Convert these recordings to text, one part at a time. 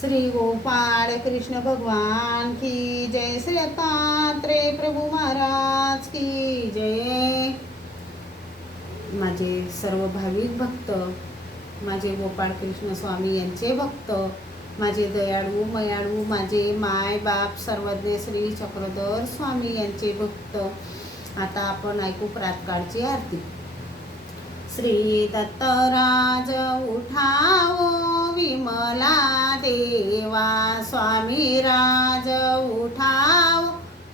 श्री गोपाळ कृष्ण भगवान की जय। श्री दत्तात्रेय प्रभू महाराज की जय। माझे सर्व भाविक भक्त, माझे गोपाळ कृष्ण स्वामी यांचे भक्त, माझे दयाळू मयाळू, माझे माय बाप सर्वज्ञ श्री चक्रधर स्वामी यांचे भक्त। आता आपण ऐकू प्रातःकाळची आरती। श्री दत्तराज उठावो विमला देवा, स्वामी राज उठावो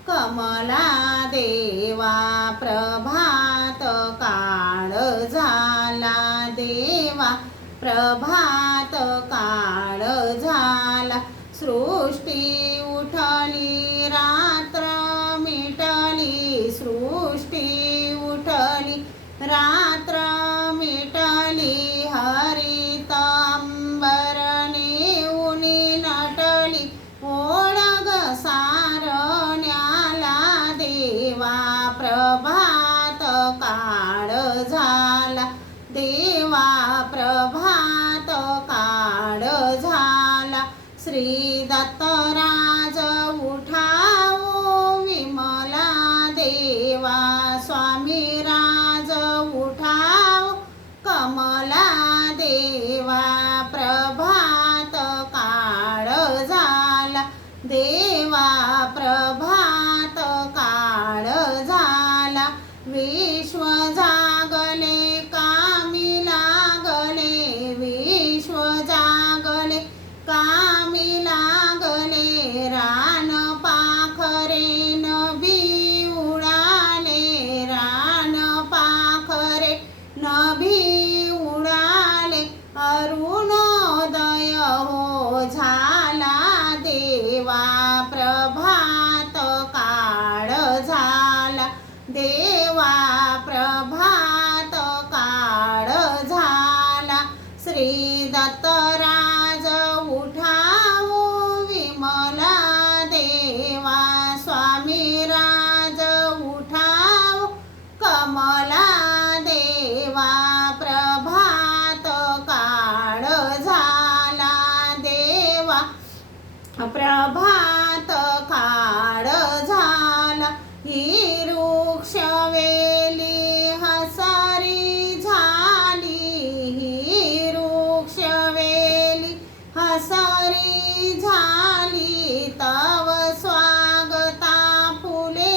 कमला देवा। प्रभात काळ झाला देवा, प्रभात काळ झाला। सृष्टी उठली रात्र मिटली, सृष्टी उठली रात्र मिटली। हरित अंबरने उनी नटली, ओळग सारण्याला देवा। प्रभात काळ झाला देवा, प्रभात काळ झाला। श्री दत्तराज उठावो विमला देवा, स्वामी राज उठावो कमला देवा। प्रभात काळ झाला देवा, प्रभात काळ झाला। विश्व जागले कामी लागले, विश्व जागले कामी लागले। रान पाखरे नभी उडाले, रान पाखरे नभी उडाले। अरुणोदय हो झाला देवा, प्रभात काळ झाला देवा, प्रभात काळ झाला। श्री दत्तराज उठावो विमला देवा, स्वामी राज उठावो कमला देवा। प्रभात काळ झाला देवा, प्रभात काळ झाला। ही वृक्ष वेली हसारी झाली, ही वृक्ष वेली हसारी झाली। तव स्वागता फुले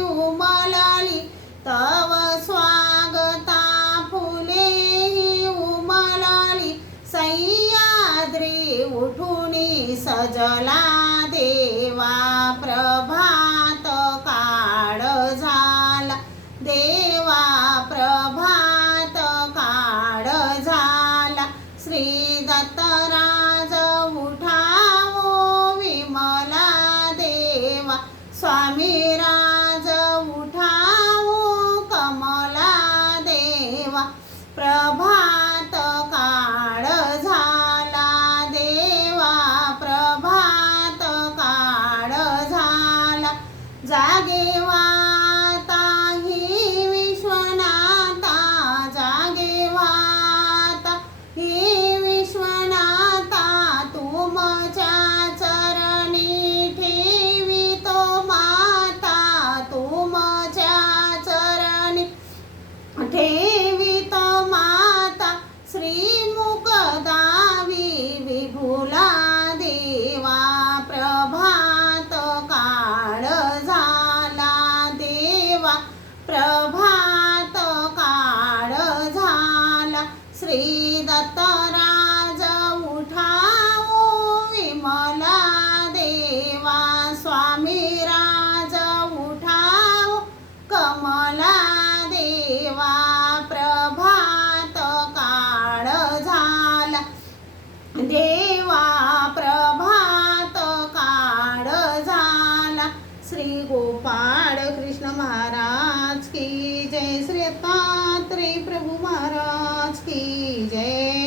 उमलली, तव स्वागता फुले उमलली। सह्याद्री उठुनी सजला देवा, प्रभात काळ झाला देवा, प्रभात काळ झाला। श्री दत्तराज उठावो विमला देवा, स्वामी राज उठावो कमला देवा। प्रभात काळ झाला देवा, प्रभात काळ झाला। जागे वाता ही विश्वनाथा, जागे वाता ही विश्वनाथा। तुमच्या चरणी ठेवितो माता, तुमच्या चरणी ठेवितो माता। श्रीमुखदावी विभुला देवा, प्रभात काळ झाला देवा, प्रभात काळ झाला। श्री दत्तराज उठावो विमला देवा, स्वामी राज उठावो कमला देवा। प्रभात काळ झाला देवा, प्रभात काळ झाला। श्री गोपाळ कृष्ण महाराज की जय। श्री दत्तात्रेय प्रभू महाराज की जय।